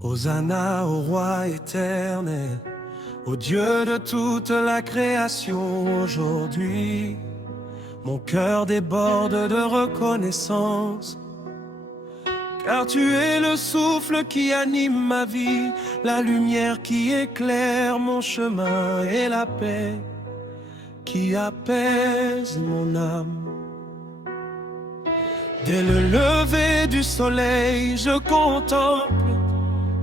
Hosanna au roi éternel, au Dieu de toute la création. Aujourd'hui, mon cœur déborde de reconnaissance, car tu es le souffle qui anime ma vie, la lumière qui éclaire mon chemin et la paix qui apaise mon âme. Dès le lever du soleil, je contemple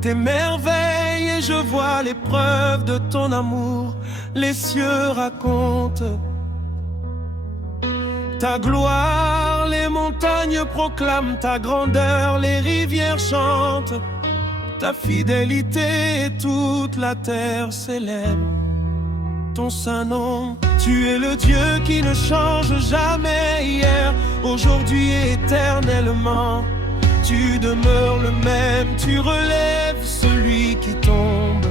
tes merveilles et je vois les preuves de ton amour. Les cieux racontent ta gloire, les montagnes proclament ta grandeur, les rivières chantent ta fidélité et toute la terre célèbre ton saint nom. Tu es le Dieu qui ne change jamais, hier, aujourd'hui et éternellement. Tu demeures le même, tu relèves celui qui tombe.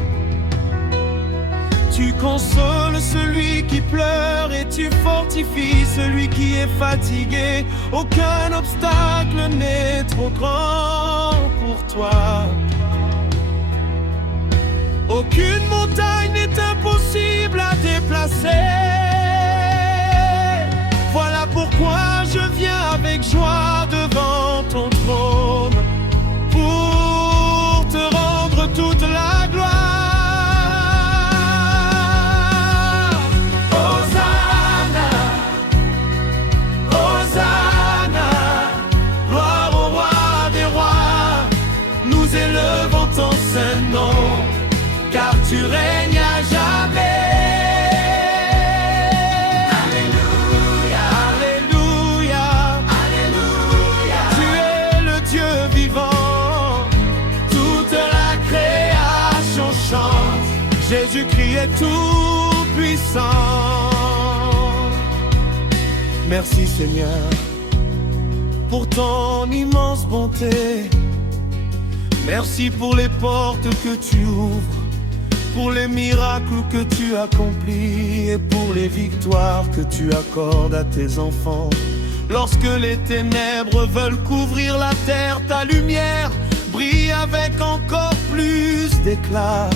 Tu consoles celui qui pleure et tu fortifies celui qui est fatigué. Aucun obstacle n'est trop grand pour toi. Aucune montagne n'est impossible à déplacer. Voilà pourquoi je viens avec joie devant ton trône pour te rendre toute la gloire. Hosanna, Hosanna, gloire au roi des rois. Nous élevons ton saint nom, car tu règnes à jamais. Jésus-Christ est tout puissant. Merci Seigneur pour ton immense bonté. Merci pour les portes que tu ouvres, pour les miracles que tu accomplis et pour les victoires que tu accordes à tes enfants. Lorsque les ténèbres veulent couvrir la terre, ta lumière brille avec encore plus d'éclat.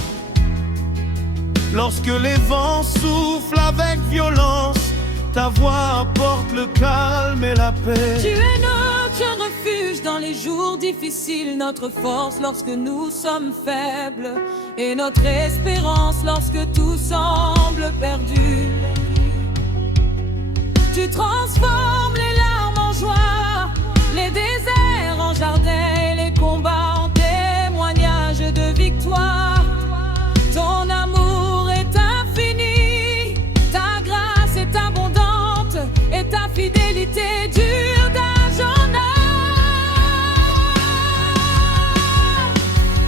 Lorsque les vents soufflent avec violence, ta voix apporte le calme et la paix. Tu es notre refuge dans les jours difficiles, notre force lorsque nous sommes faibles, et notre espérance lorsque tout semble perdu. Tu transformes les larmes en joie, les déserts en jardins et les combats en témoignages de victoire. Ton amour est infini, ta grâce est abondante et ta fidélité dure d'âge en âge.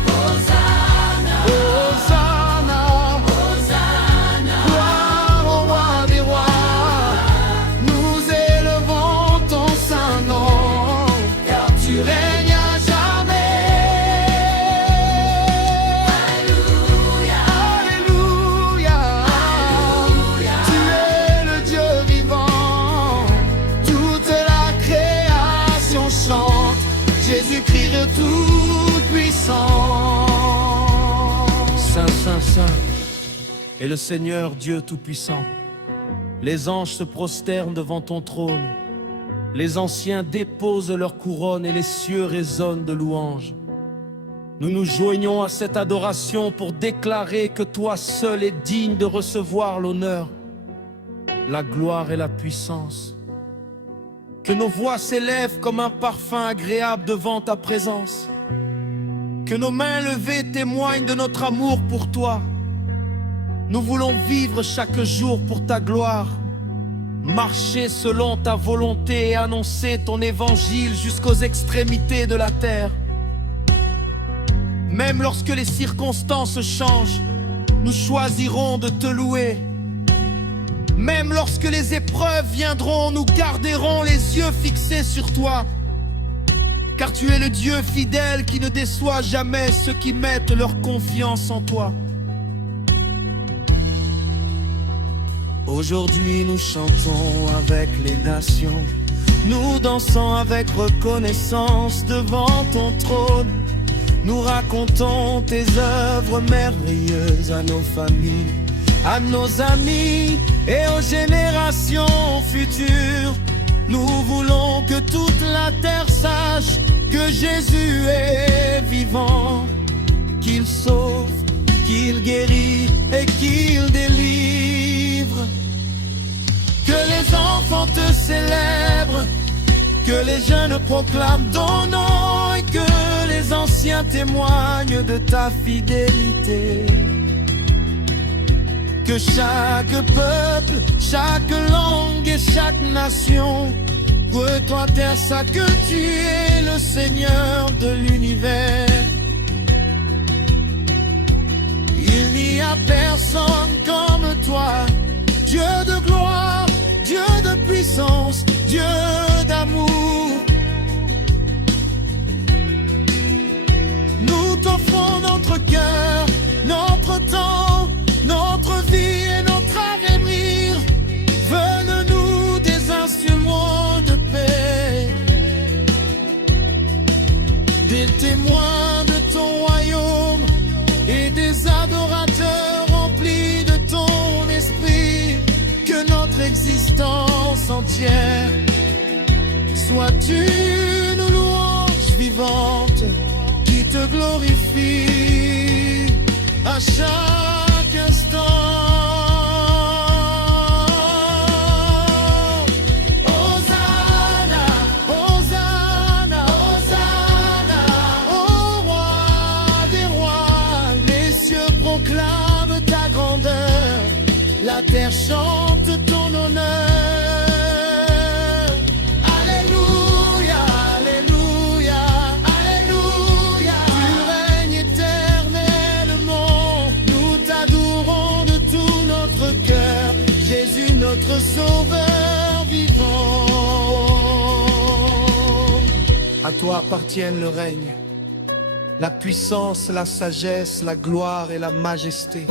Hosanna, Hosanna, Hosanna, gloire au roi des rois. Nous élevons ton saint nom, car tu règnes à jamais. Jésus-Christ est tout puissant. Saint, Saint, Saint est le Seigneur Dieu tout-puissant. Les anges se prosternent devant ton trône. Les anciens déposent leur couronne et les cieux résonnent de louanges. Nous nous joignons à cette adoration pour déclarer que toi seul es digne de recevoir l'honneur, la gloire et la puissance. Que nos voix s'élèvent comme un parfum agréable devant ta présence. Que nos mains levées témoignent de notre amour pour toi. Nous voulons vivre chaque jour pour ta gloire, marcher selon ta volonté et annoncer ton évangile jusqu'aux extrémités de la terre. Même lorsque les circonstances changent, nous choisirons de te louer. Même lorsque les épreuves viendront, nous garderons les yeux fixés sur toi. Car tu es le Dieu fidèle qui ne déçoit jamais ceux qui mettent leur confiance en toi. Aujourd'hui nous chantons avec les nations, nous dansons avec reconnaissance devant ton trône. Nous racontons tes œuvres merveilleuses à nos familles, à nos amis et aux générations futures. Nous voulons que toute la terre sache que Jésus est vivant, qu'il sauve, qu'il guérit et qu'il délivre. Que les enfants te célèbrent, que les jeunes proclament ton nom et que les anciens témoignent de ta fidélité. Que chaque peuple, chaque langue et chaque nation redoive ça que tu es le Seigneur de l'univers. Il n'y a personne comme toi, Dieu de gloire, Dieu de puissance, Dieu d'amour. Nous t'offrons notre cœur, notre temps, notre vie et notre avenir. Venez-nous des instruments de paix, des témoins de ton royaume et des adorateurs remplis de ton esprit. Que notre existence entière soit une louange vivante qui te glorifie à chaque instant. Hosanna, Hosanna, Hosanna, ô roi des rois. Les cieux proclament ta grandeur, la terre chante ton honneur. Alléluia, Alléluia, Alléluia. Tu règnes éternellement, nous t'adorons de tout notre cœur. Jésus notre sauveur vivant. À toi appartiennent le règne, la puissance, la sagesse, la gloire et la majesté.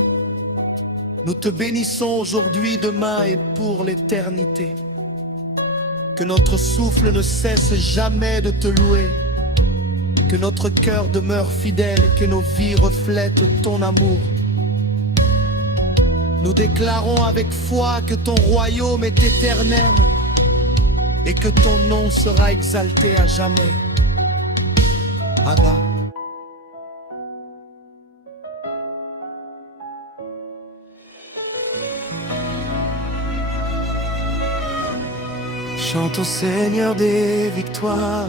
Nous te bénissons aujourd'hui, demain et pour l'éternité. Que notre souffle ne cesse jamais de te louer. Que notre cœur demeure fidèle et que nos vies reflètent ton amour. Nous déclarons avec foi que ton royaume est éternel et que ton nom sera exalté à jamais. Abba. Chante au Seigneur des victoires,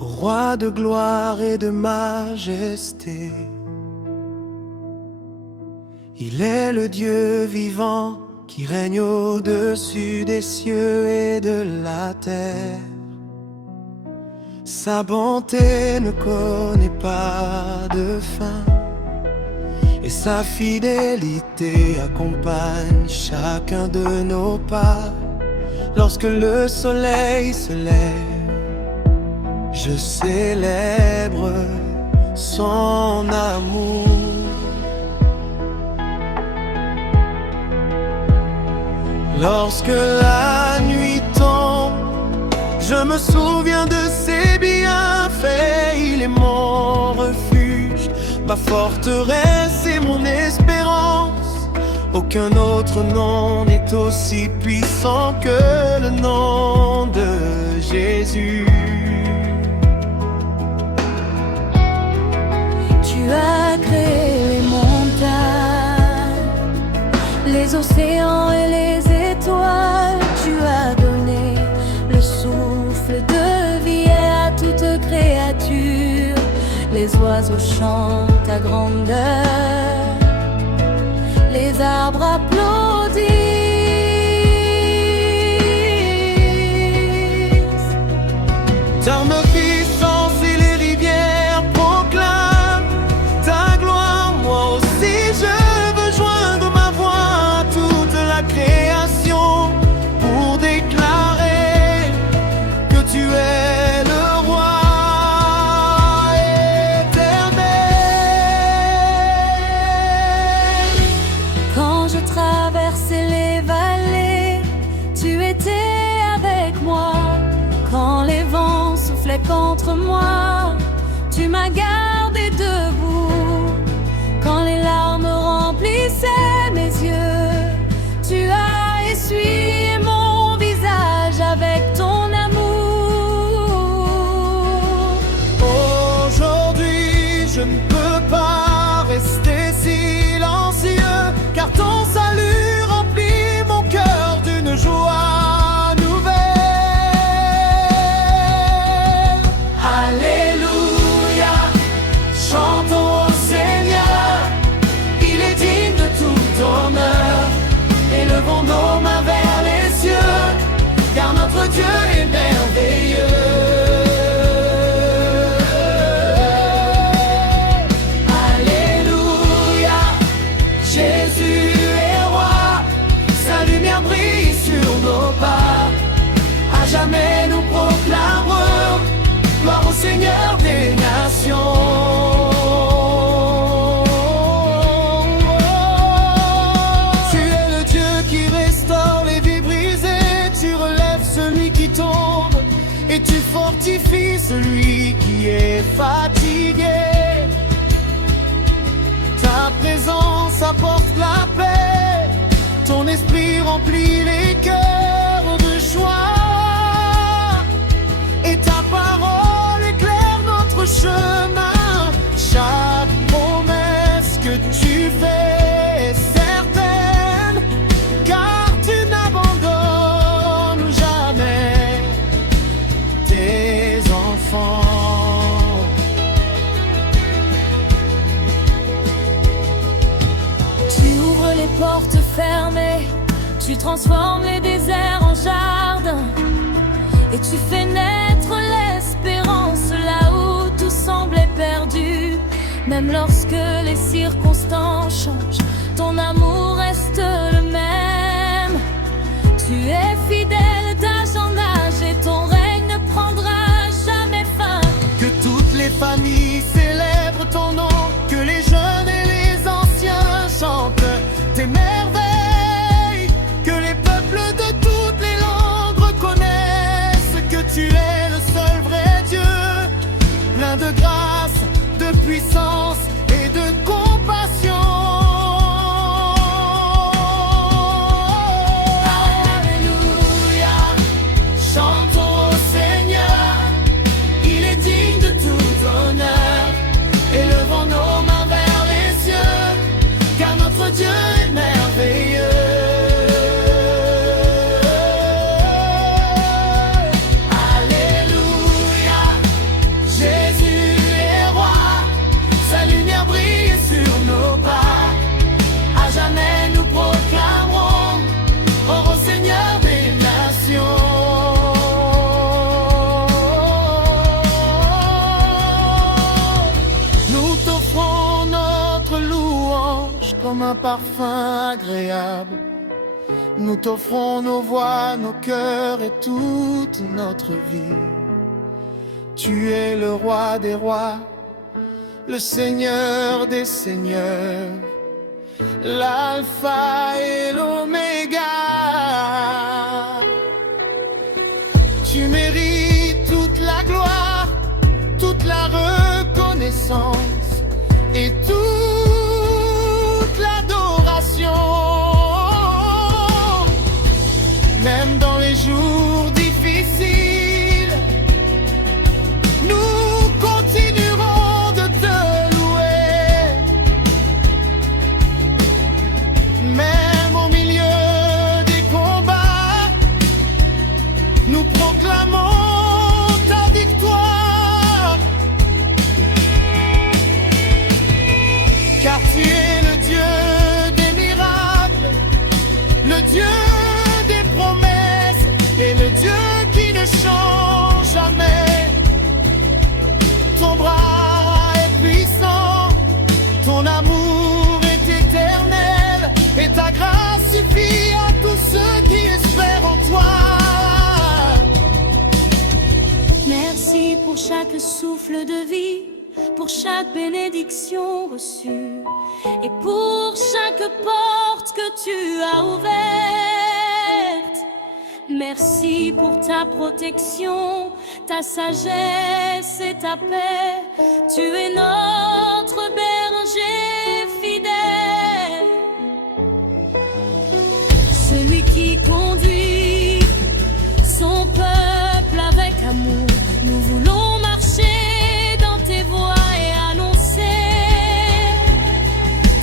au roi de gloire et de majesté. Il est le Dieu vivant qui règne au-dessus des cieux et de la terre. Sa bonté ne connaît pas de fin, et sa fidélité accompagne chacun de nos pas. Lorsque le soleil se lève, je célèbre son amour. Lorsque la nuit tombe, je me souviens de ses bienfaits. Il est mon refuge, ma forteresse et mon espérance. Aucun autre nom n'est aussi puissant que le nom de Jésus. Tu as créé les montagnes, les océans et les étoiles. Tu as donné le souffle de vie à toute créature. Les oiseaux chantent ta grandeur, les arbres applaudissent. Ta puissance et les rivières proclament ta gloire. Moi aussi je veux joindre ma voix à toute la création pour déclarer que tu es le roi éternel. Quand je traversais les vallées, tu étais avec moi. Quand les vents soufflaient contre moi, tu m'as gardé debout. Quand les larmes remplissaient mes yeux, tu as essuyé mon visage avec ton amour. Aujourd'hui, je ne peux pas rester silencieux, car ton salut remplit mon cœur d'une joie nouvelle. Alléluia, chantons au Seigneur, il est digne de tout honneur. Élevons nos mains vers les cieux, car notre Dieu est merveilleux. Alléluia, Jésus est roi, sa lumière brille sur nos pas. À jamais nous proclamerons gloire au Seigneur des nations. Tu es le Dieu qui restaure les vies brisées, tu relèves celui qui tombe et tu fortifies celui qui est fatigué. Ta présence apporte la paix, ton esprit remplit les cœurs de joie. Et ta parole éclaire notre chemin. Chaque promesse que tu fais est certaine, car tu n'abandonnes jamais tes enfants. Tu ouvres les portes fermées, tu transformes les déserts en jardins, et tu fais naître l'espérance là où tout semblait perdu. Même lorsque les circonstances changent, ton amour reste le même. Tu es fidèle d'âge en âge et ton règne ne prendra jamais fin. Que toutes les familles célèbrent ton nom, que les jeunes et les anciens chantent tes merveilles, que les peuples de toutes les langues reconnaissent que tu es le seul vrai Dieu, plein de grâce, de puissance et de compassion. Alléluia, chantons au Seigneur, il est digne de tout honneur. Élevons nos mains vers les cieux, car notre Dieu est merveilleux. Alléluia, Jésus est roi, sa lumière brille sur nos pas. À jamais nous proclamerons gloire au Seigneur des nations. Nous t'offrons notre louange comme un parfum agréable. Nous t'offrons nos voix, nos cœurs et toute notre vie. Tu es le roi des rois, le Seigneur des seigneurs, l'alpha et l'oméga. Tu mérites toute la gloire, toute la reconnaissance et toute l'adoration. Même dans les jours difficiles, nous continuerons de te louer. Même au milieu des combats, nous proclamons ta victoire. Car tu es le Dieu des miracles, le Dieu des promesses et le Dieu qui ne change jamais. Ton bras est puissant, ton amour est éternel, et ta grâce suffit à tous ceux qui espèrent en toi. Merci pour chaque souffle de vie, pour chaque bénédiction reçue et pour chaque porte que tu as ouverte. Merci pour ta protection, ta sagesse et ta paix. Tu es notre berger fidèle, celui qui conduit son peuple avec amour. Nous voulons marcher dans tes voies et annoncer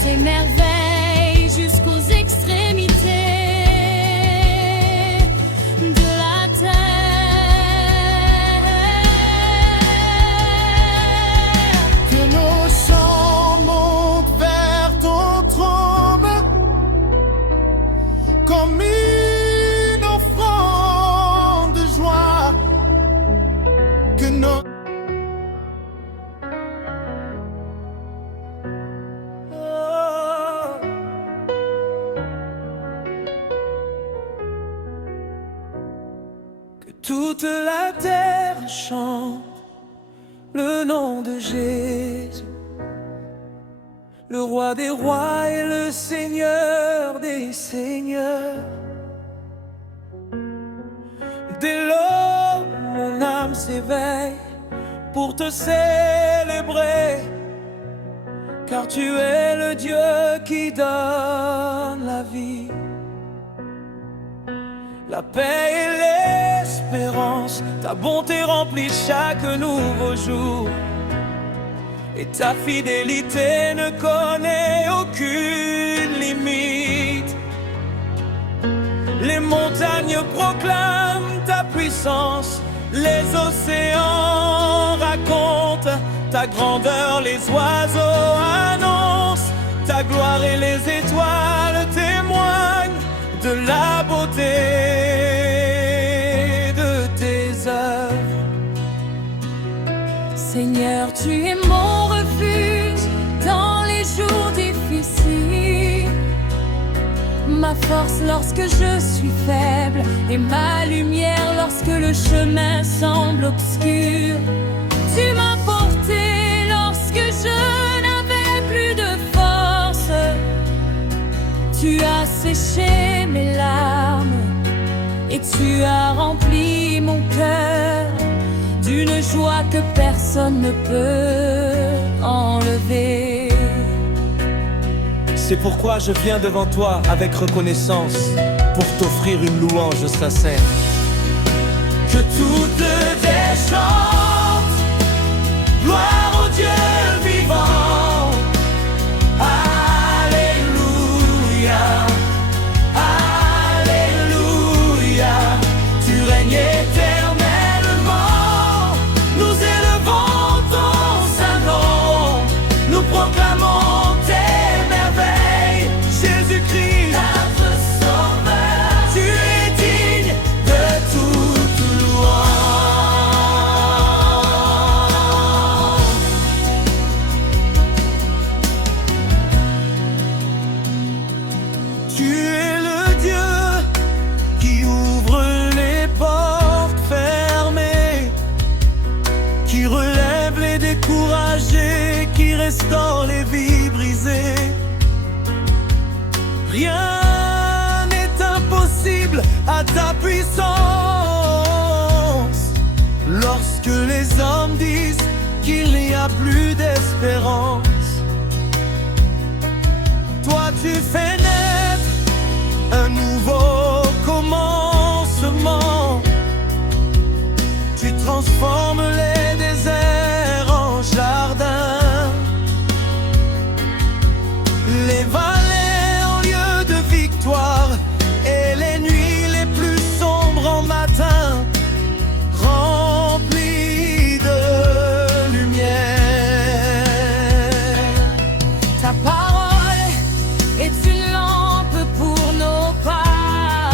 tes merveilles jusqu'aux extrémités de la terre. Que nos chants montent vers ton trône comme une offrande de joie. Que nos toute la terre chante le nom de Jésus, le roi des rois et le seigneur des seigneurs. Dès lors, mon âme s'éveille pour te célébrer, car tu es le Dieu qui donne la vie, la paix et l'espérance. Ta bonté remplit chaque nouveau jour, et ta fidélité ne connaît aucune limite. Les montagnes proclament ta puissance, les océans racontent ta grandeur, les oiseaux annoncent ta gloire et les étoiles témoignent de la beauté de tes œuvres. Seigneur, tu es mon refuge dans les jours difficiles, ma force lorsque je suis faible et ma lumière lorsque le chemin semble obscur. Tu m'as porté lorsque je n'avais plus de force, tu as séché mes larmes et tu as rempli mon cœur d'une joie que personne ne peut enlever. C'est pourquoi je viens devant toi avec reconnaissance pour t'offrir une louange sincère. Que toutes tes chantent gloire au Dieu vivant. Alléluia, Alléluia. Tu règnes éternellement. Nous élevons ton saint nom. Nous proclamons tes merveilles. Jésus-Christ, notre sauveur. Tu es digne de toute louange. Tu es le Dieu qui ouvre les portes fermées, qui relève les découragés, qui restaure les vies brisées. Rien n'est impossible à ta puissance. Lorsque les hommes disent qu'il n'y a plus d'espérance, toi tu fais naître un nouveau commencement. Tu transformes les déserts en jardins, les vallées en lieu de victoire et les nuits les plus sombres en matin, remplies de lumière. Ta parole est une lampe pour nos pas.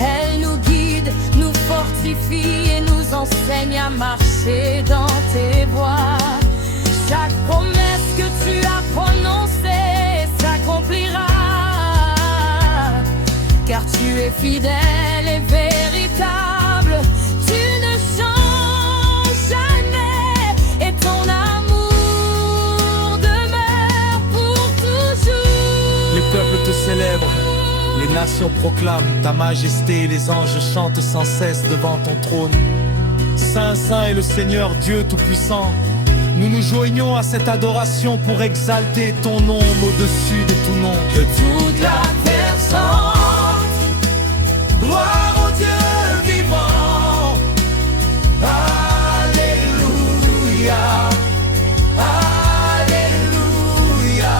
Elle nous guide, nous fortifie et nous enseigne à marcher dans tes voies. Chaque promesse que tu as prononcée s'accomplira, car tu es fidèle et véritable. Tu ne changes jamais et ton amour demeure pour toujours. Les peuples te célèbrent, les nations proclament ta majesté, les anges chantent sans cesse devant ton trône. Saint, Saint est le Seigneur Dieu Tout-Puissant. Nous nous joignons à cette adoration pour exalter ton nom au-dessus de tout nom. Que toute la terre chante, Gloire au Dieu vivant. Alléluia. Alléluia.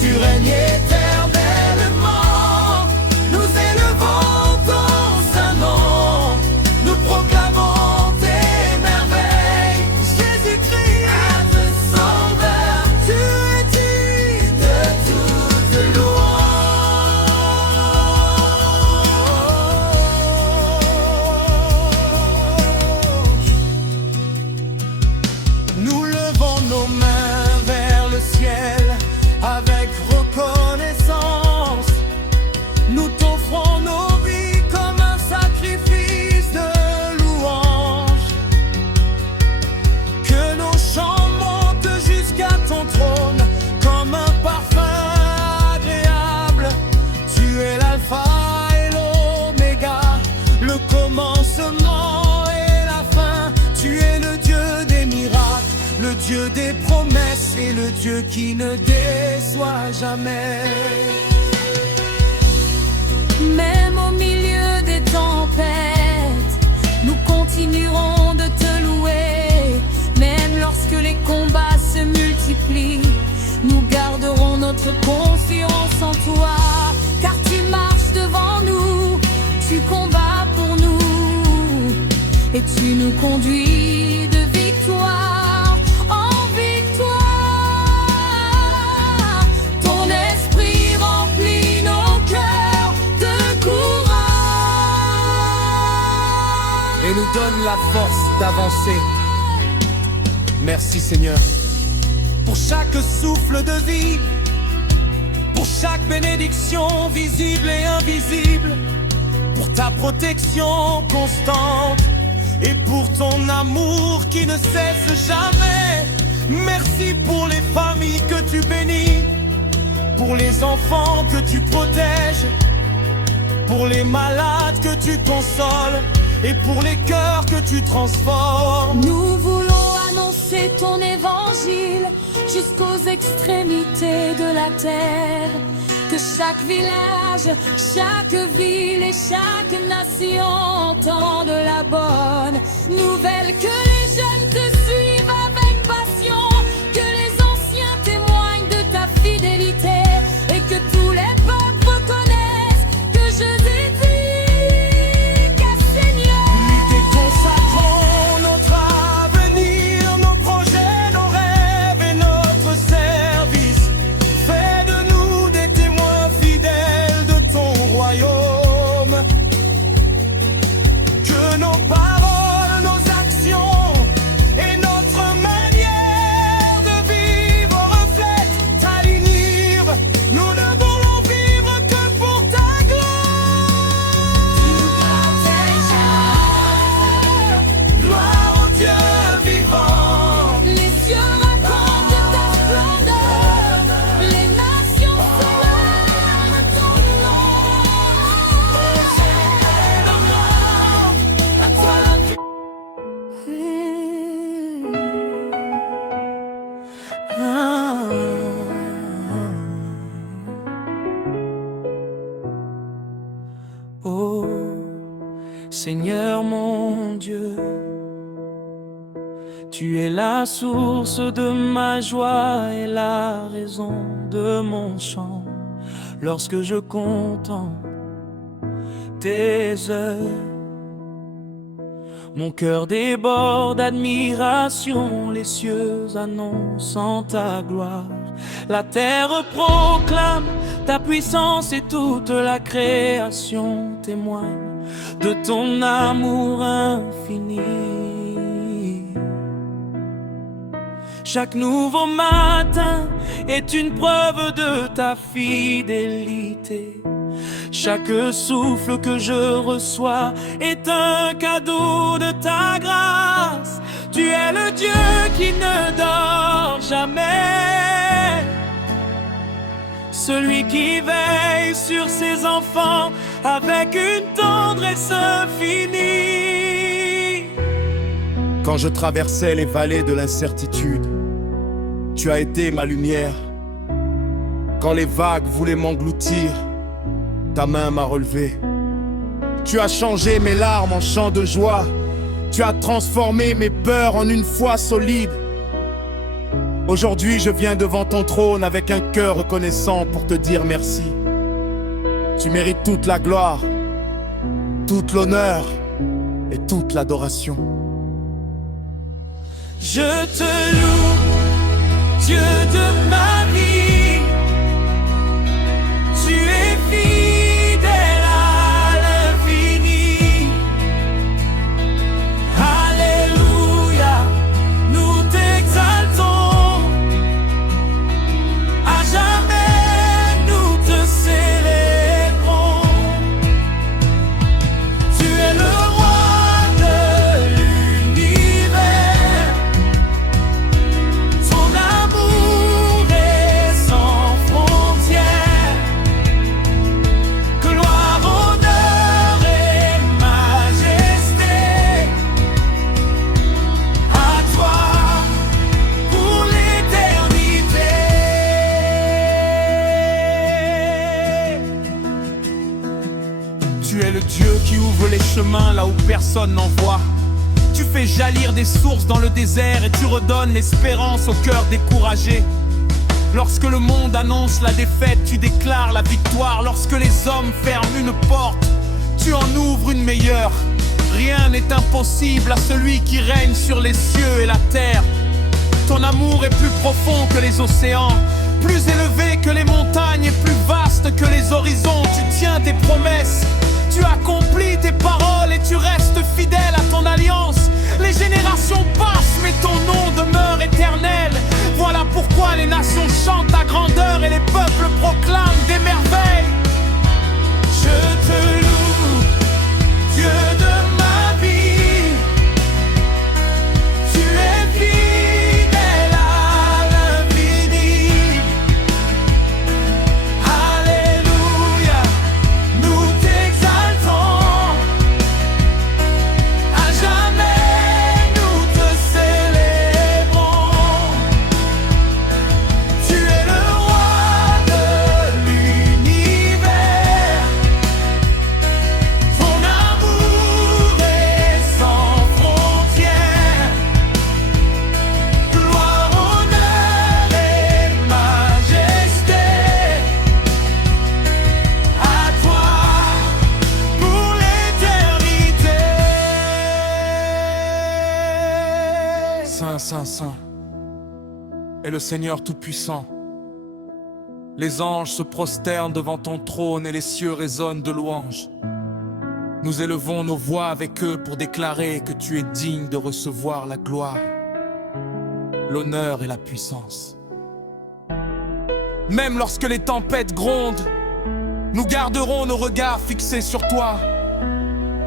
Tu règnes éternellement. Nous élevons ton saint nom. Nous proclamons tes merveilles. Jésus-Christ, notre sauveur, tu es digne de toute louange. Nous levons nos mains vers le ciel avec reconnaissance. Nous t'offrons nos vies comme un sacrifice de louange. Que nos chants montent jusqu'à ton trône comme un parfum agréable. Tu es l'alpha et l'oméga, le commencement et la fin. Tu es le Dieu des miracles, le Dieu des promesses et le Dieu qui ne déçoit jamais. même au milieu des tempêtes, nous continuerons de te louer. Même lorsque les combats se multiplient, nous garderons notre confiance en toi. Car tu marches devant nous, tu combats pour nous, et tu nous conduis de victoire en victoire. Ton esprit remplit nos cœurs de courage Et nous donne la force d'avancer. Merci Seigneur pour chaque souffle de vie, pour chaque bénédiction visible et invisible, pour ta protection constante et pour ton amour qui ne cesse jamais. Merci pour les familles que tu bénis, pour les enfants que tu protèges, pour les malades que tu consoles et pour les cœurs que tu transformes. Nous voulons annoncer ton évangile jusqu'aux extrémités de la terre. Que chaque village, chaque ville et chaque nation entende la bonne nouvelle. Que les jeunes te suivent avec passion, que les anciens témoignent de ta fidélité, et que tous les peuples reconnaissent que je dédie qu'à Seigneur. Lui te consacrons notre avenir, nos projets, nos rêves et notre service. Fais de nous des témoins fidèles de ton royaume. Que nos paroles, nos actions et notre manière de vivre reflètent ta ligne. Nous ne voulons vivre que pour ta gloire. Gloire au Dieu vivant. Les cieux racontent ta splendeur, les nations célèbrent ton nom. À toi la Oh Seigneur mon Dieu, tu es la source de ma joie et la raison de mon chant. Lorsque je contemple tes œuvres, mon cœur déborde d'admiration, les cieux annonçant ta gloire. La terre proclame ta puissance et toute la création témoigne de ton amour infini. Chaque nouveau matin est une preuve de ta fidélité. Chaque souffle que je reçois est un cadeau de ta grâce. Tu es le Dieu qui ne dort jamais, celui qui veille sur ses enfants avec une tendresse infinie. Quand je traversais les vallées de l'incertitude, tu as été ma lumière. Quand les vagues voulaient m'engloutir, ta main m'a relevé. Tu as changé mes larmes en chants de joie. Tu as transformé mes peurs en une foi solide. Aujourd'hui, je viens devant ton trône avec un cœur reconnaissant pour te dire merci. Tu mérites toute la gloire, toute l'honneur et toute l'adoration. Je te loue, Dieu de ma vie. Tu es fidèle à l'infini. Alléluia, nous t'exaltons. À jamais nous te célébrons. Tu es le roi de l'univers. Ton amour est sans frontières. Gloire, honneur et majesté à toi pour l'éternité. Tu es le Dieu qui ouvre les chemins là où personne n'en voit. Tu fais jaillir des sources dans le désert et tu redonnes l'espérance au cœur découragé. Lorsque le monde annonce la défaite, tu déclares la victoire. Lorsque les hommes ferment une porte, tu en ouvres une meilleure. Rien n'est impossible à celui qui règne sur les cieux et la terre. Ton amour est plus profond que les océans, plus élevé que les montagnes et plus vaste que les horizons. Tu tiens tes promesses, tu accomplis tes paroles et tu restes fidèle à ton alliance. Les générations passent, mais ton nom demeure éternel. Voilà pourquoi les nations chantent ta grandeur et les peuples proclament des merveilles. Je te loue, Dieu de ma vie. Tu es fidèle à l'infini. Alléluia, nous t'exaltons. À jamais nous te célébrons. Tu es le roi de l'univers. Ton amour est sans frontières. Gloire, honneur et majesté à toi pour l'éternité. Saint, Saint, Saint est le Seigneur Tout-Puissant. Les anges se prosternent devant ton trône et les cieux résonnent de louanges. Nous élevons nos voix avec eux pour déclarer que tu es digne de recevoir la gloire, l'honneur et la puissance. Même lorsque les tempêtes grondent, nous garderons nos regards fixés sur toi.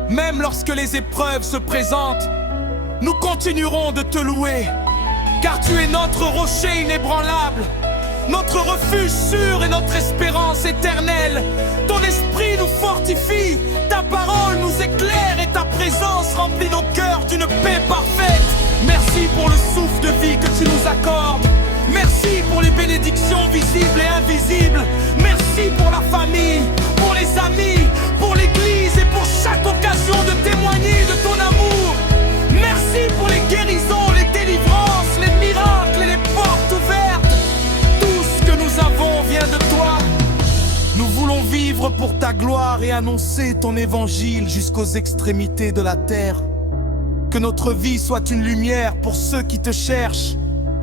Même lorsque les épreuves se présentent, nous continuerons de te louer. Car tu es notre rocher inébranlable, notre refuge sûr et notre espérance éternelle. Ton esprit nous fortifie, ta parole nous éclaire et ta présence remplit nos cœurs d'une paix parfaite. Merci pour le souffle de vie que tu nous accordes. Merci pour les bénédictions visibles et invisibles. Merci pour la famille, pour les amis, pour l'église et pour chaque occasion de témoigner de ton amour. Merci pour les guérisons, les délivrances, les miracles et les portes ouvertes. Tout ce que nous avons vient de toi. Nous voulons vivre pour ta gloire et annoncer ton évangile jusqu'aux extrémités de la terre. Que notre vie soit une lumière pour ceux qui te cherchent.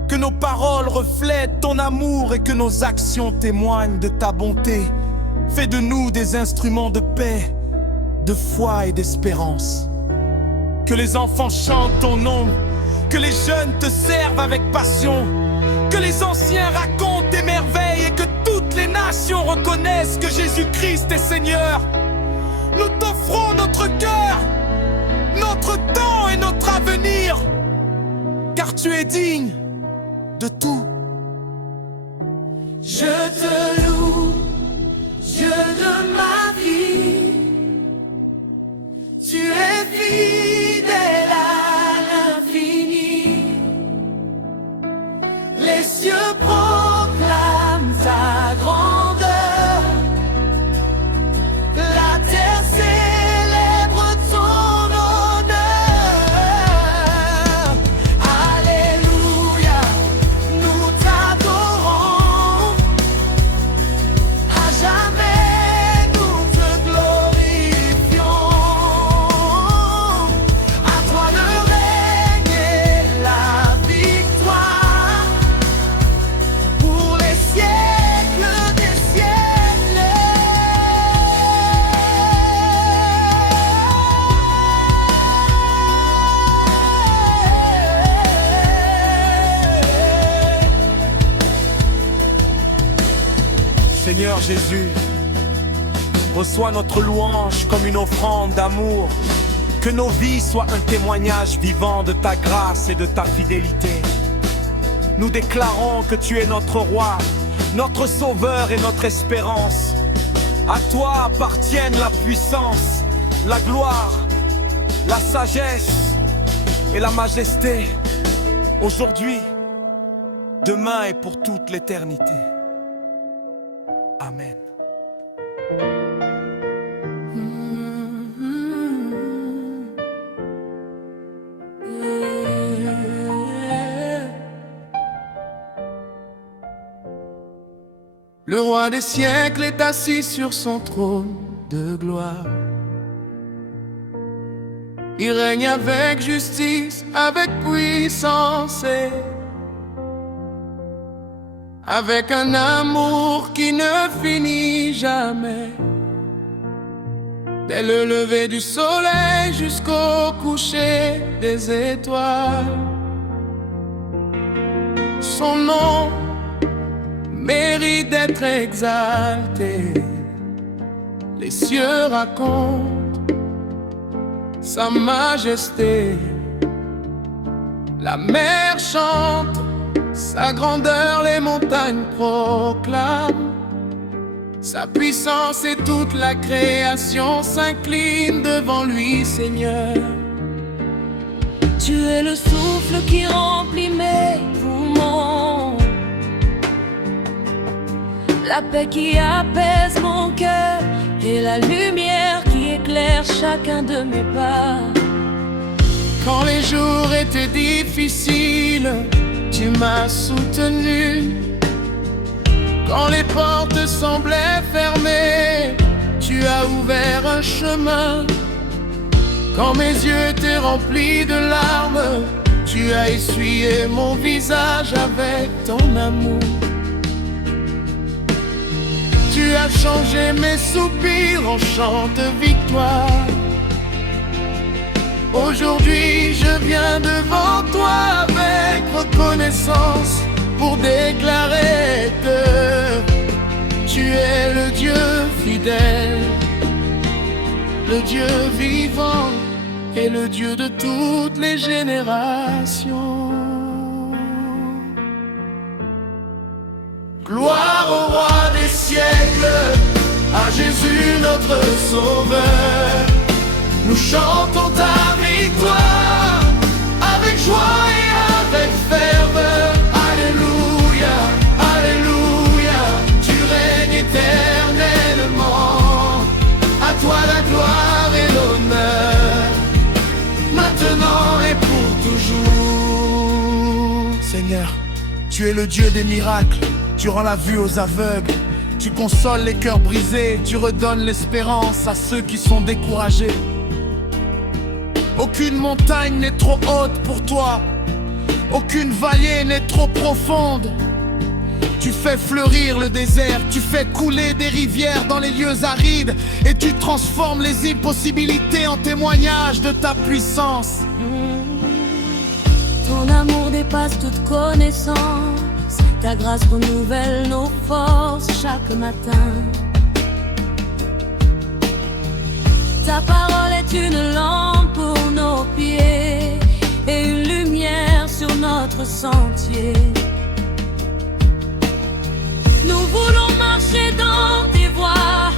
Que nos paroles reflètent ton amour et que nos actions témoignent de ta bonté. Fais de nous des instruments de paix, de foi et d'espérance. Que les enfants chantent ton nom, que les jeunes te servent avec passion, que les anciens racontent tes merveilles et que toutes les nations reconnaissent que Jésus-Christ est Seigneur. Nous t'offrons notre cœur, notre temps et notre avenir, car tu es digne de tout. Je te loue, Dieu de ma vie. Tu es fidèle à l'infini. Seigneur Jésus, reçois notre louange comme une offrande d'amour. Que nos vies soient un témoignage vivant de ta grâce et de ta fidélité. Nous déclarons que tu es notre roi, notre sauveur et notre espérance. À toi appartiennent la puissance, la gloire, la sagesse et la majesté, aujourd'hui, demain et pour toute l'éternité. Amen. Le roi des siècles est assis sur son trône de gloire. Il règne avec justice, avec puissance et avec un amour qui ne finit jamais. Dès le lever du soleil jusqu'au coucher des étoiles, son nom mérite d'être exalté. Les cieux racontent sa majesté. La mer chante sa grandeur, les montagnes proclament sa puissance et toute la création s'incline devant lui, Seigneur. Tu es le souffle qui remplit mes poumons, la paix qui apaise mon cœur et la lumière qui éclaire chacun de mes pas. Quand les jours étaient difficiles, tu m'as soutenu. Quand les portes semblaient fermées, tu as ouvert un chemin. Quand mes yeux étaient remplis de larmes, tu as essuyé mon visage avec ton amour. Tu as changé mes soupirs en chants de victoire. Aujourd'hui je viens devant toi avec reconnaissance pour déclarer que tu es le Dieu fidèle, le Dieu vivant et le Dieu de toutes les générations. Gloire au roi des siècles, à Jésus notre sauveur. Nous chantons ta victoire avec joie et avec ferveur. Alléluia, alléluia, tu règnes éternellement. À toi la gloire et l'honneur, maintenant et pour toujours. Seigneur, tu es le Dieu des miracles. Tu rends la vue aux aveugles. Tu consoles les cœurs brisés. Tu redonnes l'espérance à ceux qui sont découragés. Aucune montagne n'est trop haute pour toi, aucune vallée n'est trop profonde. Tu fais fleurir le désert, tu fais couler des rivières dans les lieux arides, et tu transformes les impossibilités en témoignages de ta puissance. Ton amour dépasse toute connaissance, ta grâce renouvelle nos forces chaque matin. Ta parole est une lampe pour nos pieds et une lumière sur notre sentier. Nous voulons marcher dans tes voies,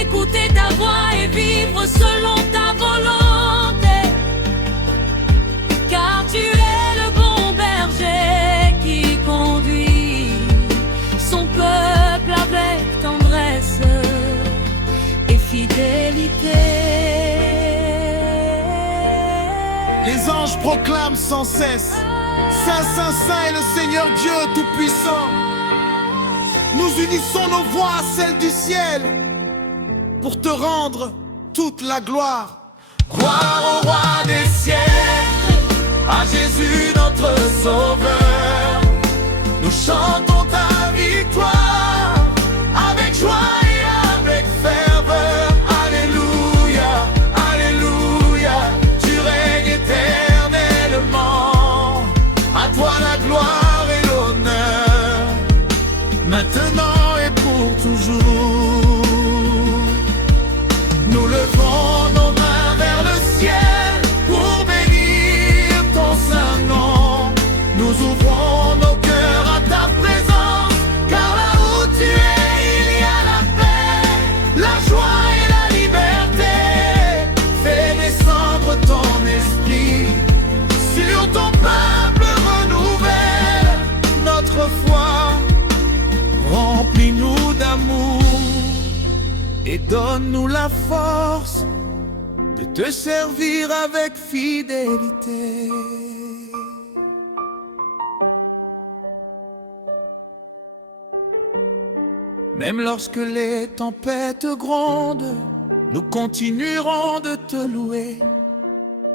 écouter ta voix et vivre selon ta volonté. Car tu es le bon berger qui conduit son peuple avec tendresse et fidélité. Les anges proclament sans cesse: Saint, Saint, Saint est le Seigneur Dieu Tout-Puissant. Nous unissons nos voix à celles du ciel pour te rendre toute la gloire. Gloire au roi des siècles, à Jésus notre sauveur. Nous chantons ta victoire avec joie et avec ferveur. Alléluia, alléluia, tu règnes éternellement. À toi la gloire et l'honneur, maintenant et pour toujours. Donne-nous la force de te servir avec fidélité. Même lorsque les tempêtes grondent, nous continuerons de te louer.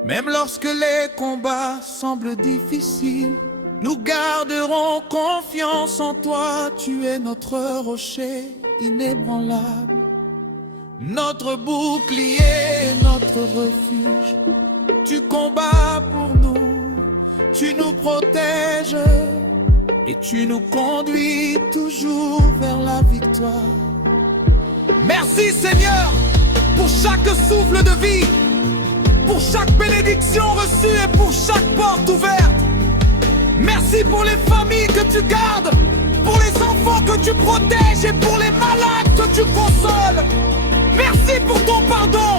Même lorsque les combats semblent difficiles, nous garderons confiance en toi. Tu es notre rocher inébranlable, notre bouclier, notre refuge. Tu combats pour nous, tu nous protèges et tu nous conduis toujours vers la victoire. Merci Seigneur pour chaque souffle de vie, pour chaque bénédiction reçue et pour chaque porte ouverte. Merci pour les familles que tu gardes, pour les enfants que tu protèges et pour les malades que tu consoles. Merci pour ton pardon,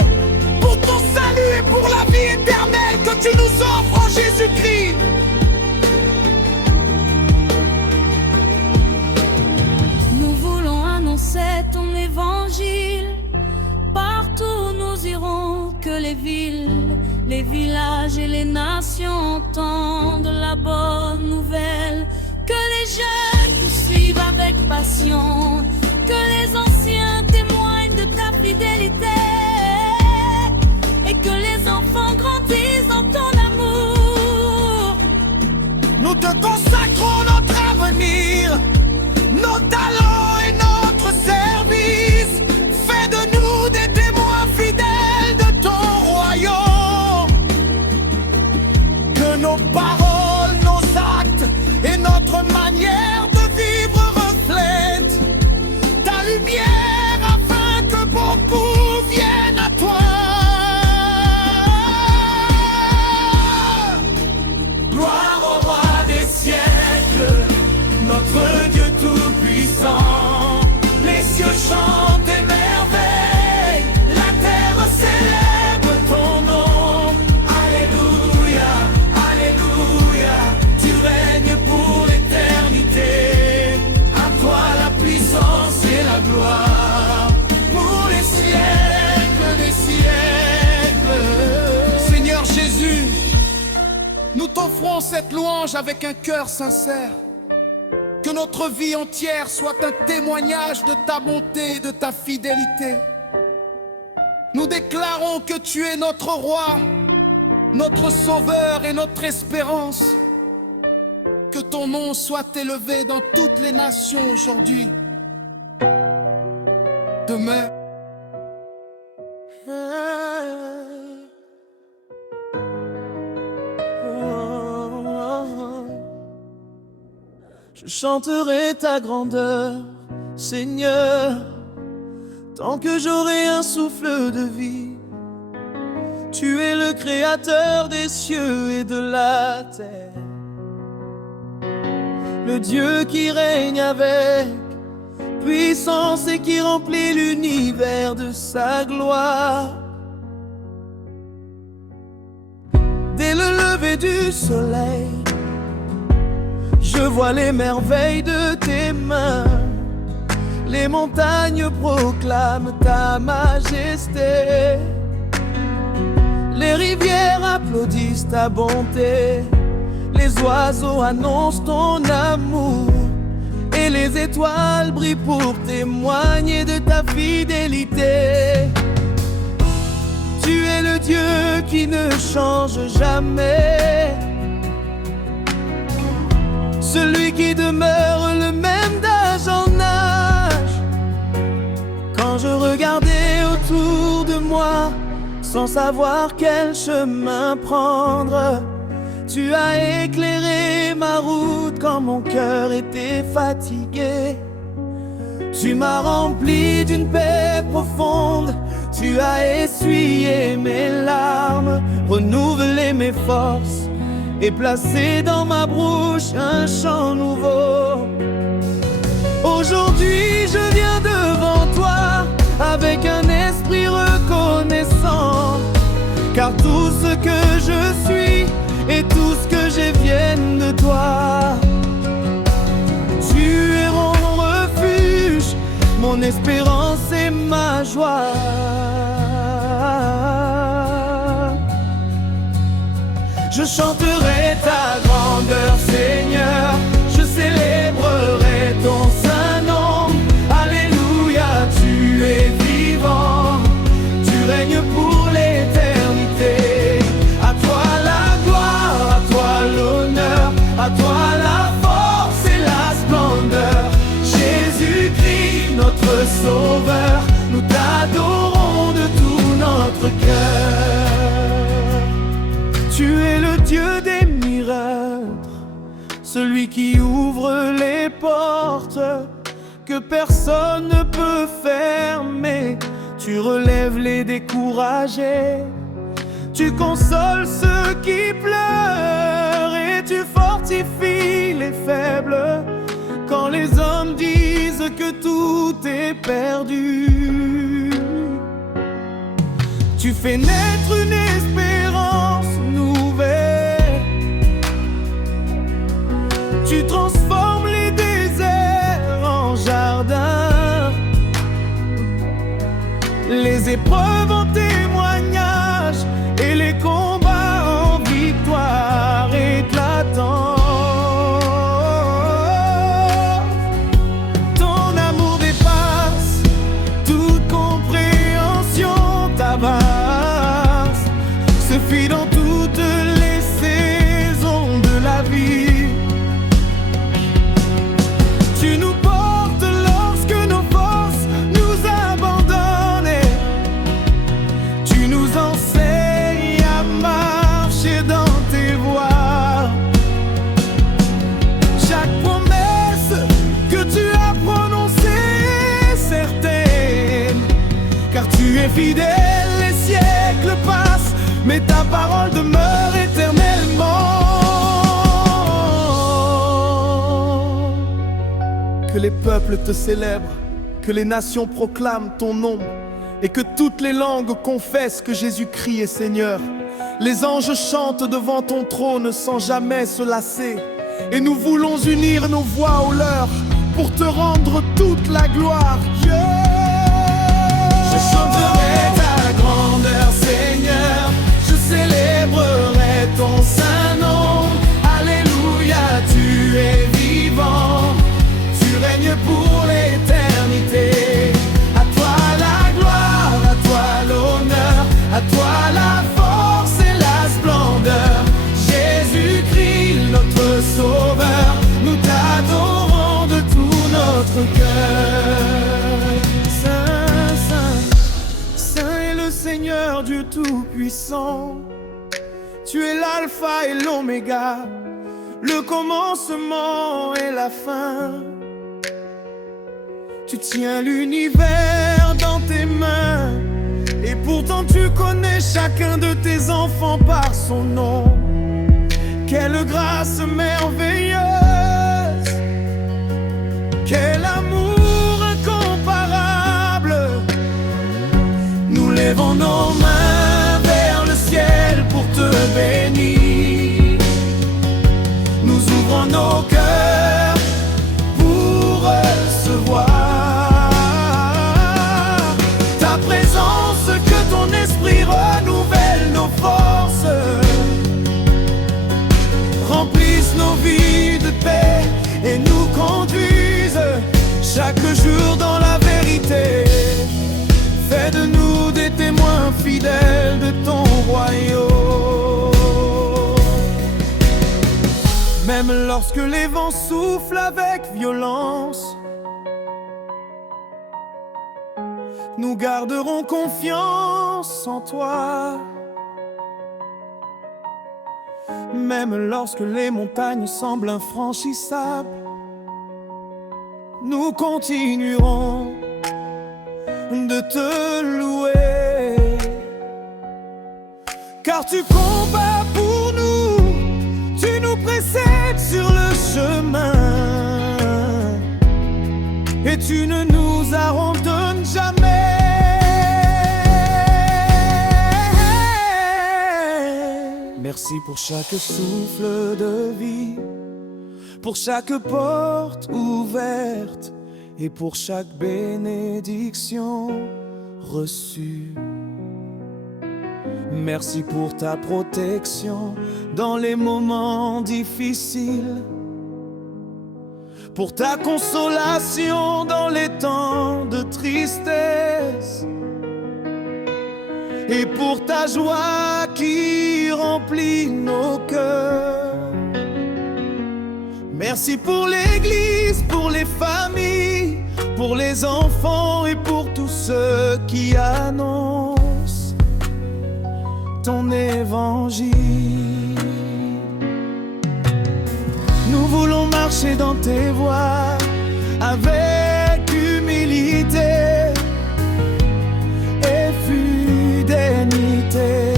pour ton salut et pour la vie éternelle que tu nous offres en Jésus-Christ. Nous voulons annoncer ton évangile. Partout où nous irons, que les villes, les villages et les nations entendent la bonne nouvelle. Que les jeunes nous suivent avec passion, que les anciens témoignent de ta fidélité, et que les enfants grandissent dans ton amour. Nous te consacrons notre avenir, nos talents et notre service. Fais de nous des témoins fidèles de ton royaume. Que nos paroles, nos actes et notre manière de vivre reflètent ta lumière afin que beaucoup viennent à toi. Gloire au roi des siècles, notre Dieu tout-puissant. Les cieux chantent des merveilles, la terre célèbre ton nom. Alléluia, alléluia, tu règnes pour l'éternité. À toi la puissance et la gloire, pour les siècles des siècles. Seigneur Jésus, nous t'offrons cette louange avec un cœur sincère. Que notre vie entière soit un témoignage de ta bonté et de ta fidélité. Nous déclarons que tu es notre roi, notre sauveur et notre espérance. Que ton nom soit élevé dans toutes les nations aujourd'hui, demain. Je chanterai ta grandeur, Seigneur, tant que j'aurai un souffle de vie. Tu es le créateur des cieux et de la terre, le Dieu qui règne avec puissance et qui remplit l'univers de sa gloire. Dès le lever du soleil, je vois les merveilles de tes mains. Les montagnes proclament ta majesté. Les rivières applaudissent ta bonté. Les oiseaux annoncent ton amour. Et les étoiles brillent pour témoigner de ta fidélité. Tu es le Dieu qui ne change jamais, celui qui demeure le même d'âge en âge. Quand je regardais autour de moi, sans savoir quel chemin prendre, tu as éclairé ma route quand mon cœur était fatigué. Tu m'as rempli d'une paix profonde, tu as essuyé mes larmes, renouvelé mes forces et placé dans ma bouche un chant nouveau. Aujourd'hui je viens devant toi avec un esprit reconnaissant, car tout ce que je suis et tout ce que j'ai viennent de toi. Tu es mon refuge, mon espérance et ma joie. chanterai ta grandeur, Seigneur. Je célébrerai ton saint nom. Alléluia, tu es vivant. Tu règnes pour l'éternité. À toi la gloire, à toi l'honneur, à toi la force et la splendeur. Jésus-Christ, notre Sauveur, nous t'adorons de tout notre cœur. Tu es le Dieu des miracles, celui qui ouvre les portes que personne ne peut fermer. Tu relèves les découragés, tu consoles ceux qui pleurent et tu fortifies les faibles quand les hommes disent que tout est perdu. Tu fais naître une espérance nouvelle. Tu transformes les déserts en jardins, les épreuves en témoignage et les combats en victoire éclatante. Ton amour dépasse toute compréhension, ta grâce se fit dans toutes les saisons de la vie. Tu nous portes lorsque nos forces nous abandonnent. Tu nous enseignes à marcher dans tes voies. Chaque promesse que tu as prononcée est certaine, car tu es fidèle, les siècles passent, mais ta parole demeure éternellement. Que les peuples te célèbrent, que les nations proclament ton nom, et que toutes les langues confessent que Jésus-Christ est Seigneur. Les anges chantent devant ton trône sans jamais se lasser, et nous voulons unir nos voix aux leurs pour te rendre toute la gloire. Je chanterai ta grandeur, Seigneur. Je célébrerai ton saint nom. Alléluia, tu es vivant. Tu règnes pour l'éternité. À toi la gloire, à toi l'honneur, à toi la force et la splendeur. Jésus-Christ, notre Sauveur, nous t'adorons de tout notre cœur. Saint, Saint, Saint est le Seigneur Dieu Tout-Puissant. Tu es l'alpha et l'oméga, le commencement et la fin. Tu tiens l'univers dans tes mains, et pourtant tu connais chacun de tes enfants par son nom. Quelle grâce merveilleuse, quel amour incomparable. Nous lèvons nos mains vers le ciel pour te bénir. Nous ouvrons nos cœurs pour recevoir ta présence, que ton esprit renouvelle nos forces, remplisse nos vies de paix et nous conduise chaque jour dans la vérité. Fais de nous des témoins fidèles de ton royaume. Même lorsque les vents soufflent avec violence, nous garderons confiance en toi. Même lorsque les montagnes semblent infranchissables, nous continuerons de te louer. Car tu combats pour nous, tu nous précèdes sur le chemin, et tu ne nous abandonnes jamais. Merci pour chaque souffle de vie, pour chaque porte ouverte et pour chaque bénédiction reçue. Merci pour ta protection dans les moments difficiles, pour ta consolation dans les temps de tristesse, et pour ta joie qui remplit nos cœurs. Merci pour l'Église, pour les familles, pour les enfants et pour tous ceux qui annoncent ton évangile. Nous voulons marcher dans tes voies avec humilité et fidélité.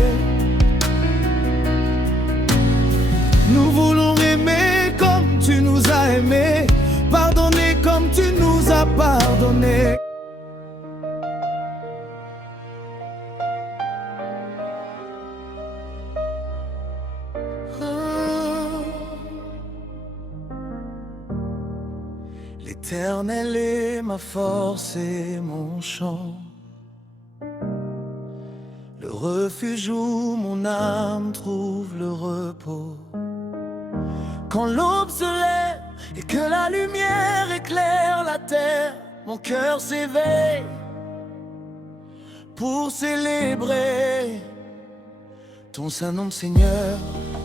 Nous voulons aimer comme tu nous as aimés, pardonner comme tu nous as pardonné. L'Éternel est ma force et mon chant, le refuge où mon âme trouve le repos. Quand l'aube se lève et que la lumière éclaire la terre, mon cœur s'éveille pour célébrer ton saint nom, Seigneur.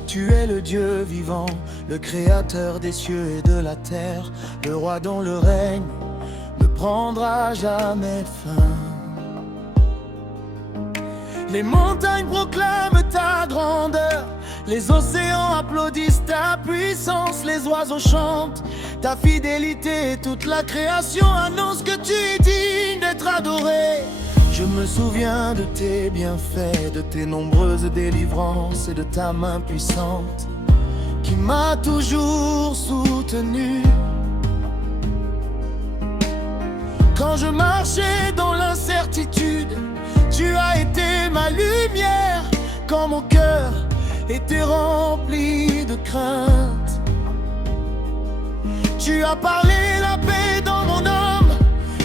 Tu es le Dieu vivant, le créateur des cieux et de la terre, le roi dont le règne ne prendra jamais fin. Les montagnes proclament ta grandeur, les océans applaudissent ta puissance, les oiseaux chantent ta fidélité, toute la création annonce que tu es digne d'être adoré. Je me souviens de tes bienfaits, de tes nombreuses délivrances et de ta main puissante qui m'a toujours soutenu. Quand je marchais dans l'incertitude, tu as été ma lumière. Quand mon cœur était rempli de crainte, tu as parlé la paix dans mon âme.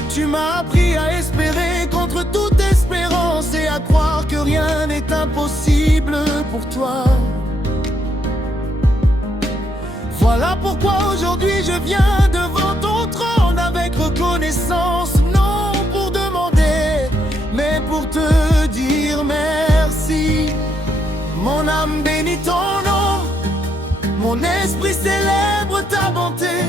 Tu m'as appris à espérer contre toute espérance et à croire que rien n'est impossible pour toi. Voilà pourquoi aujourd'hui je viens devant ton trône avec reconnaissance, non pour demander, mais pour te dire merci. Mon âme bénit ton nom, mon esprit célèbre ta bonté.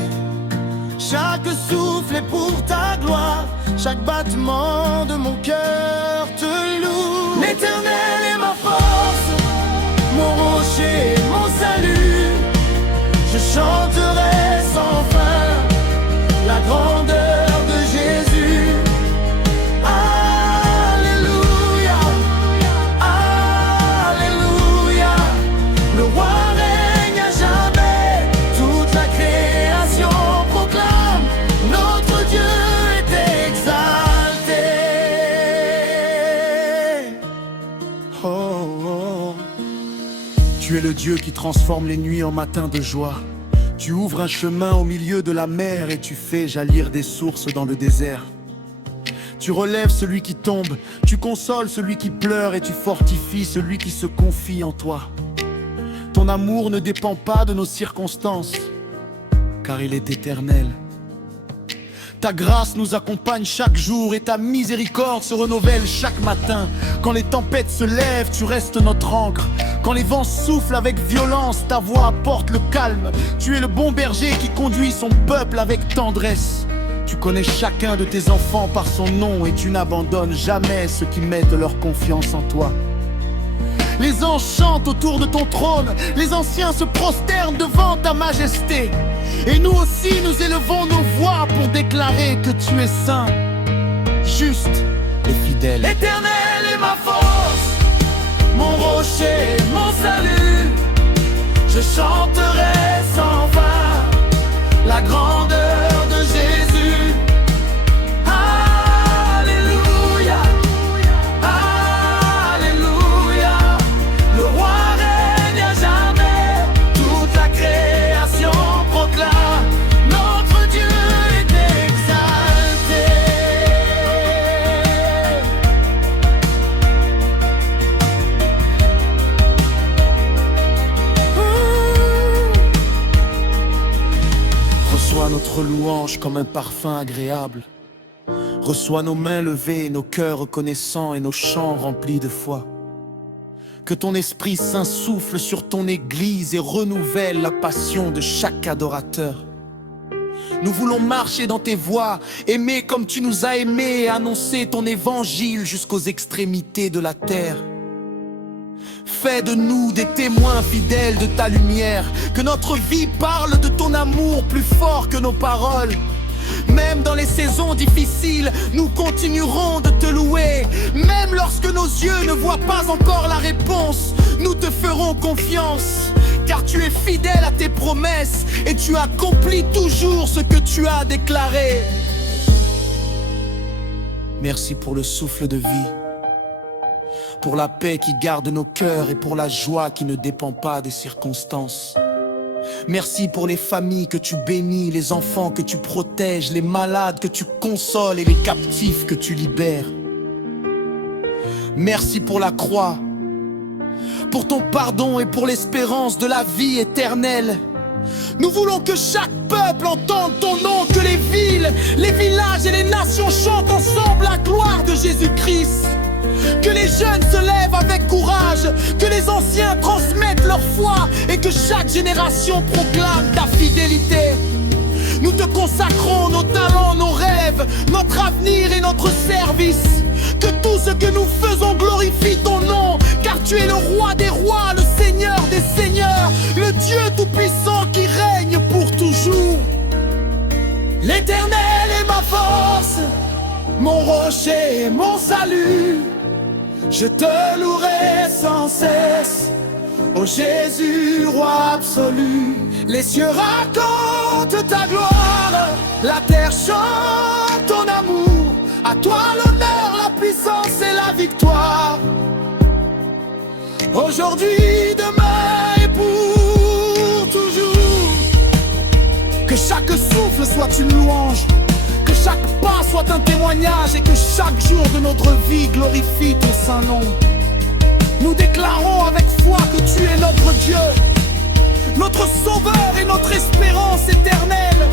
Chaque souffle est pour ta gloire, chaque battement de mon cœur te loue. L'Éternel est ma force, mon rocher, mon salut. Je chanterai sans fin la grandeur de Jésus. Alléluia, Alléluia. Le roi règne à jamais, toute la création proclame notre Dieu est exalté. Oh, oh. Tu es le Dieu qui transforme les nuits en matins de joie. Tu ouvres un chemin au milieu de la mer et tu fais jaillir des sources dans le désert. Tu relèves celui qui tombe, tu consoles celui qui pleure et tu fortifies celui qui se confie en toi. Ton amour ne dépend pas de nos circonstances, car il est éternel. Ta grâce nous accompagne chaque jour et ta miséricorde se renouvelle chaque matin. Quand les tempêtes se lèvent, tu restes notre ancre. Quand les vents soufflent avec violence, ta voix apporte le calme. Tu es le bon berger qui conduit son peuple avec tendresse. Tu connais chacun de tes enfants par son nom et tu n'abandonnes jamais ceux qui mettent leur confiance en toi. Les anges chantent autour de ton trône, les anciens se prosternent devant ta majesté. Et nous aussi nous élevons nos voix pour déclarer que tu es saint, juste et fidèle. L'Éternel est ma force, mon rocher, mon salut. Je chanterai sans fin la grandeur de Jésus. Alléluia, Alléluia. Le roi règne à jamais, toute la création proclame notre Dieu est exalté. Reçois notre louange comme un parfum agréable. Reçois nos mains levées, nos cœurs reconnaissants et nos chants remplis de foi. Que ton Esprit Saint souffle sur ton Église et renouvelle la passion de chaque adorateur. Nous voulons marcher dans tes voies, aimer comme tu nous as aimés et annoncer ton évangile jusqu'aux extrémités de la terre. Fais de nous des témoins fidèles de ta lumière, que notre vie parle de ton amour plus fort que nos paroles. Même dans les saisons difficiles, nous continuerons de te louer. Même lorsque nos yeux ne voient pas encore la réponse, nous te ferons confiance. Car tu es fidèle à tes promesses et tu accomplis toujours ce que tu as déclaré. Merci pour le souffle de vie, pour la paix qui garde nos cœurs et pour la joie qui ne dépend pas des circonstances. Merci pour les familles que tu bénis, les enfants que tu protèges, les malades que tu consoles et les captifs que tu libères. Merci pour la croix, pour ton pardon et pour l'espérance de la vie éternelle. Nous voulons que chaque peuple entende ton nom, que les villes, les villages et les nations chantent ensemble la gloire de Jésus-Christ. Que les jeunes se lèvent avec courage, que les anciens transmettent leur foi et que chaque génération proclame ta fidélité. Nous te consacrons nos talents, nos rêves, notre avenir et notre service. Que tout ce que nous faisons glorifie ton nom, car tu es le roi des rois, le Seigneur des seigneurs, le Dieu tout-puissant qui règne pour toujours. L'Éternel est ma force, mon rocher et mon salut. Je te louerai sans cesse, ô Jésus, roi absolu. Les cieux racontent ta gloire, la terre chante ton amour. À toi l'honneur, la puissance et la victoire. Aujourd'hui, demain et pour toujours. Que chaque souffle soit une louange, que chaque pas soit un témoignage et que chaque jour de notre vie glorifie ton saint nom. Nous déclarons avec foi que tu es notre Dieu, notre Sauveur et notre espérance éternelle.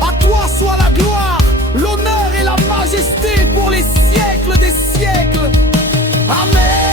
À toi soit la gloire, l'honneur et la majesté pour les siècles des siècles. Amen.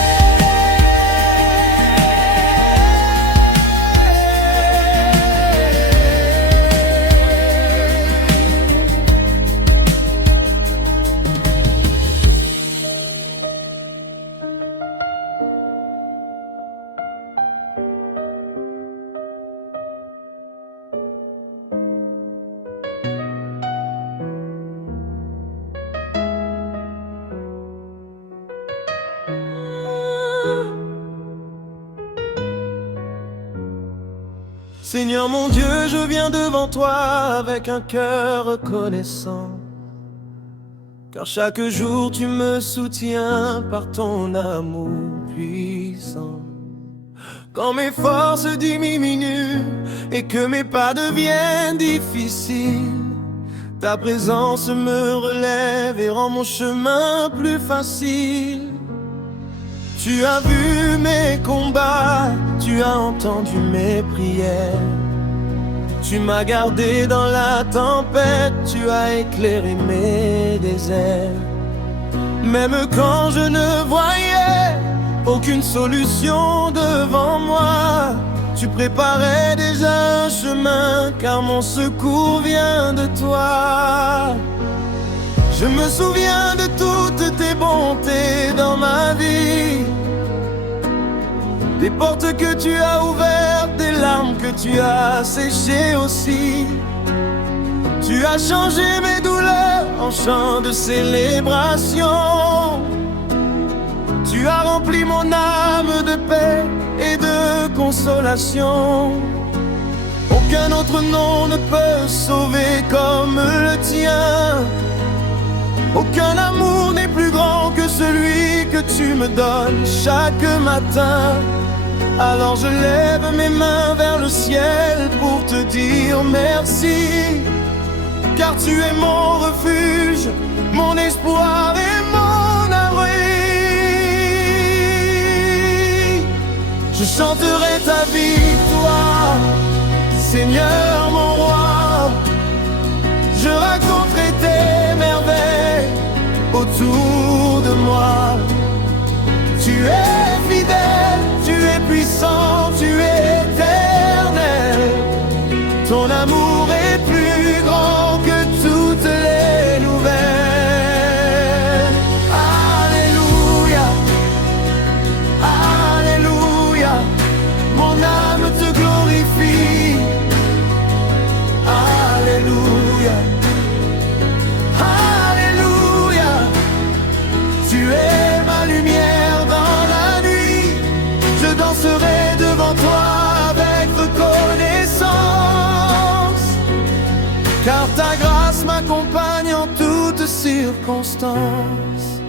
Seigneur mon Dieu, je viens devant toi avec un cœur reconnaissant, car chaque jour tu me soutiens par ton amour puissant. Quand mes forces diminuent et que mes pas deviennent difficiles, ta présence me relève et rend mon chemin plus facile. Tu as vu mes combats, tu as entendu mes prières. Tu m'as gardé dans la tempête, tu as éclairé mes déserts. Même quand je ne voyais aucune solution devant moi, tu préparais déjà un chemin, car mon secours vient de toi. Je me souviens de toutes tes bontés dans ma vie, des portes que tu as ouvertes, des larmes que tu as séchées aussi. Tu as changé mes douleurs en chants de célébration. Tu as rempli mon âme de paix et de consolation. Aucun autre nom ne peut sauver comme le tien. Aucun amour n'est plus grand que celui que tu me donnes chaque matin. Alors je lève mes mains vers le ciel pour te dire merci, car tu es mon refuge, mon espoir et mon abri. Je chanterai ta victoire, Seigneur mon roi. autour de moi. Tu es fidèle, tu es puissant, tu es éternel. Ton amour est plus grand que toutes les nouvelles. Alléluia, Alléluia, mon âme te glorifie. Alléluia, Alléluia, tu es ma lumière dans la nuit. Je danserai devant toi avec reconnaissance, car ta grâce m'accompagne en toutes circonstances.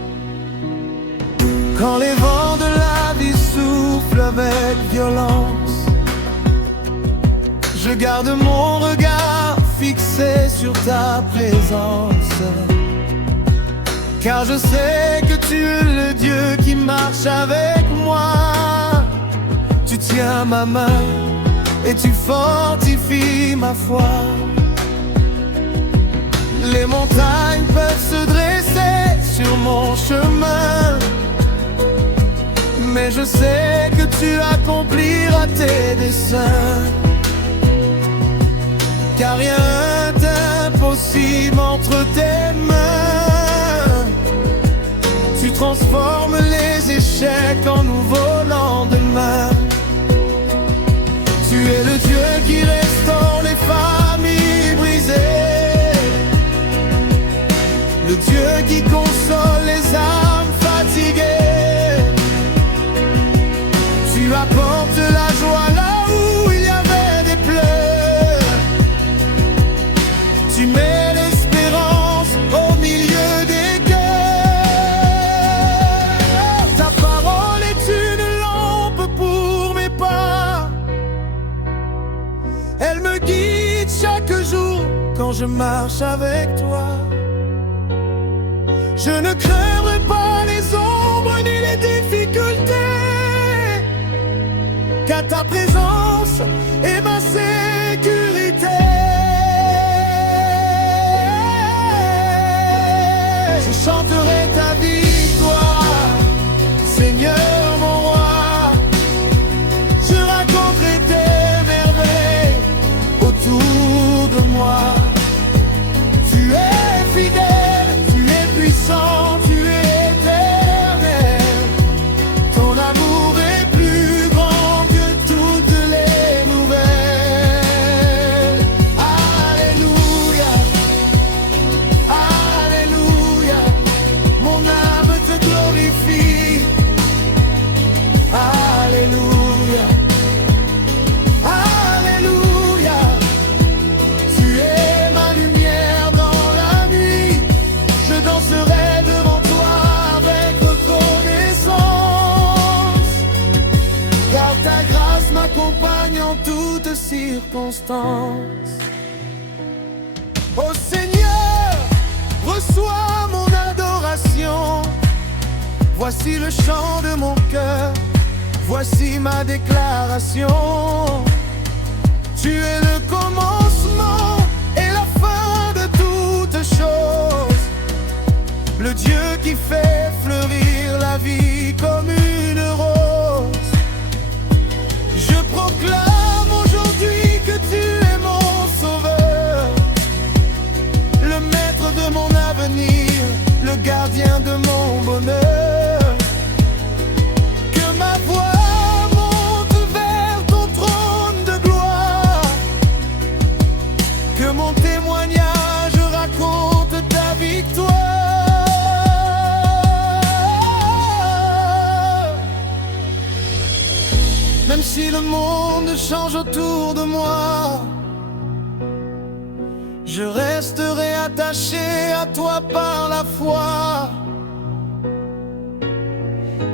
Quand les vents de la vie soufflent avec violence, je garde mon regard fixé sur ta présence, car je sais que tu es le Dieu qui marche avec moi. Tu tiens ma main et tu fortifies ma foi. Les montagnes peuvent se dresser sur mon chemin, mais je sais que tu accompliras tes desseins, car rien n'est impossible entre tes mains. Tu transformes les échecs en nouveaux lendemains. Tu es le Dieu qui restaure les familles brisées, le Dieu qui console les âmes fatiguées. Tu apportes la joie là où il y avait des pleurs. Tu mets l'espérance au milieu des cœurs. Ta parole est une lampe pour mes pas. Elle me guide chaque jour quand je marche avec toi. Je ne craindrai pas les ombres ni les difficultés, car ta présence est ma sécurité. Je chanterai ta victoire, Seigneur mon roi. Je raconterai tes merveilles autour de moi. Tu es fidèle, tu es puissant, tu es éternel. Ton amour est plus grand que toutes les nouvelles. Alléluia, Alléluia, mon âme te glorifie. Alléluia, Alléluia, tu es ma lumière dans la nuit. Je danserai devant toi avec reconnaissance, car ta grâce m'accompagne en toutes circonstances. Ô Seigneur, reçois mon adoration. Voici le chant de mon cœur, voici ma déclaration. Tu es le commencement et la fin de toutes choses, le Dieu qui fait fleurir la vie comme une rose. Je proclame aujourd'hui que tu es mon sauveur, le maître de mon avenir, le gardien de mon bonheur. Que ma voix monte vers ton trône de gloire, que mon témoignage raconte ta victoire. Même si le monde change autour de moi, je resterai attaché à toi par la foi,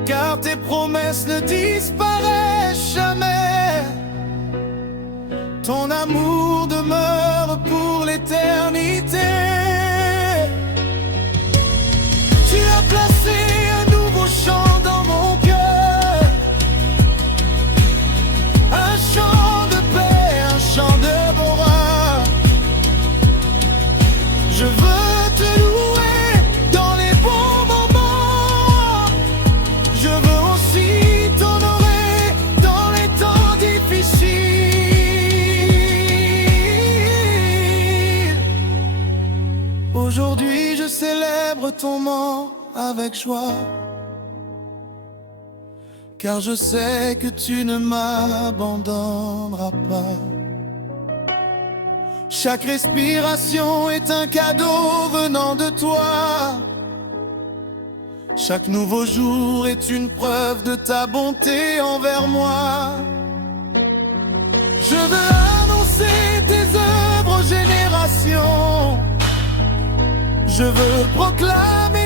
car tes promesses ne disparaissent jamais. Ton amour demeure pour l'éternité. Tu as placé un nouveau chant dans mon cœur, un chant de paix, un chant de bonheur. Je veux te louer dans les bons Aujourd'hui je célèbre ton mort avec joie, car je sais que tu ne m'abandonneras pas. Chaque respiration est un cadeau venant de toi. Chaque nouveau jour est une preuve de ta bonté envers moi. Je veux annoncer tes œuvres aux générations. Je veux proclamer